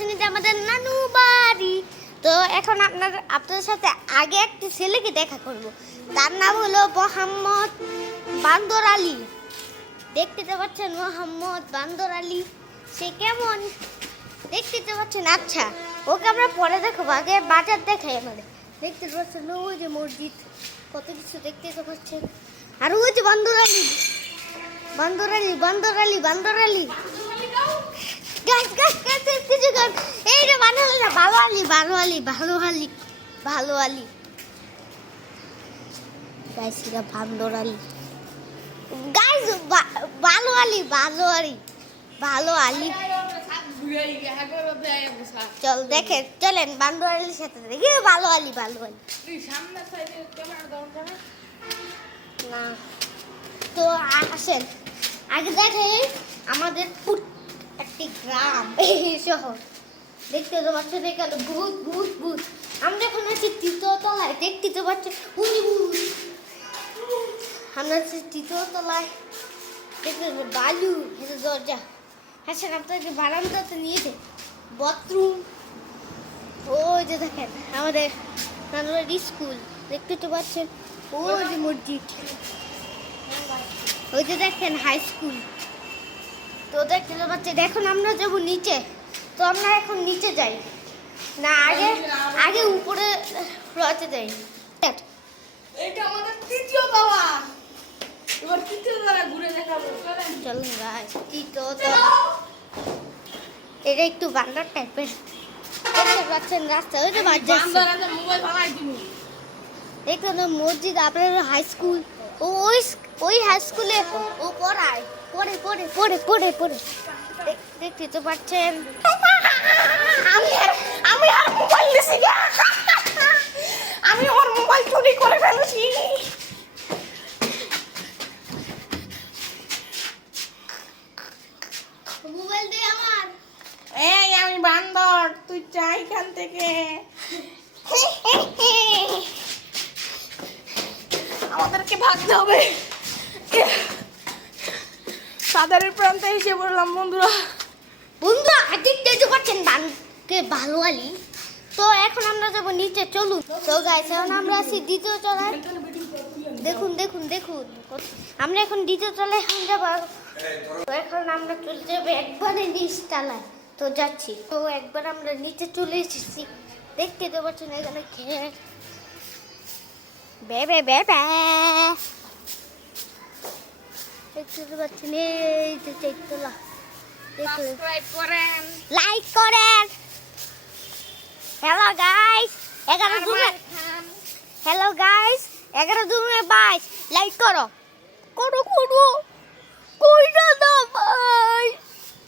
এটা আমাদের নানু বাড়ি। তো এখন আপনার, আপনাদের সাথে আগে একটি ছেলেকে দেখা করব। তার নাম হলো মোহাম্মদ বান্দর আলী। দেখতে তো পাচ্ছেন মোহাম্মদ বান্দর আলী। সে কেমন? দেখতে তো পাচ্ছেন আচ্ছা। ওকে আমরা পরে দেখব, আগে বাজার দেখাই আমাদের। দেখতে তো পাচ্ছেন, ওই যে মসজিদ। কত কিছু দেখতে তো পাচ্ছেন। আর ওই যে বান্দর আলী। বান্দর আলী বান্দর আলী বান্দর আলী। গাছ গাছ গাছ কিছু গাছ এই রে ভালো আলী না ভালো আলী ভালো আলী ভালো আলি গাইস এটা বান্দর আলী গাইস ভালো আলী ভালো আলী ভালো আলী চল, দেখে, চলেন বান্দর আলীর সাথে দেখি ভালো আলী ভালো আলী না। তো, আসেন। আগে দেখে আমাদের একটি গ্রাম, এই শহর। দেখতে তো পাচ্ছেন এখানে, ভূত ভূত ভূত। আমরা এখন আছি তৃতীয় তলায় দেখতে তো পাচ্ছেন উনি ভূত আমরা আছি তৃতীয় তলায় দেখতে বালু এটা দরজা। আসেন আপনাকে বারান্দাতে নিয়ে যাই। বাথরুম। ওই যে দেখেন, আমাদের নানুর স্কুল। দেখতে তো পাচ্ছেন ওই যে মসজিদ। ওই যে দেখেন, হাই স্কুল। তো দেখতে তো পাচ্ছেন এখন আমরা যাব নিচে। তো আমরা এখন নিচে যাই। না আগে আগে উপরে রয়েছে যাই। এটা আমাদের তৃতীয় তলা এবার তৃতীয় তলা ঘুরে দেখাবো। চলুন গাছ তো তো এটা একটু বান্দার টাইপের পাচ্ছেন রাস্তা ওই যে এখানে মসজিদ আপনার হাই স্কুল ও ওই ওই হাই স্কুলে ও পড়ায়। পড়ে পড়ে পড়ে পড়ে পড়ে। দেখতে তো পাচ্ছেন। আমি আর- আমি আর মোবাইল নিছি। আমি ওর মোবাইল চুরি করে ফেলেছি। মোবাইল দে আমার। এই আমি বান্দর তুই যা এখান থেকে। আমাদেরকে ভাগতে হবে। সাদারের প্রান্তে এসে বললাম, বন্ধুরা বন্ধুরা দেখতে তো পাচ্ছেন বানকে ভালো আলি তো এখন আমরা যাব নিচে, চলুন। তো গাইস এখন আমরা আছি দ্বিতীয় তলায়। দেখুন দেখুন দেখুন। আমরা এখন দ্বিতীয় তলায় এখন যাব। এখন আমরা চলে যাব একবারে নিচ তলায়। তো যাচ্ছি। তো একবার আমরা নিচে চলে এসেছি। দেখতে তো পাচ্ছেন এখানে খেয়ে বে বে বে বে। দেখতে পাচ্ছেন এই যে দেখলে সাবস্ক্রাইব করেন। লাইক করেন। হ্যালো গাইস এগারো হ্যালো গাইস এগারো বাইশ। লাইক করো।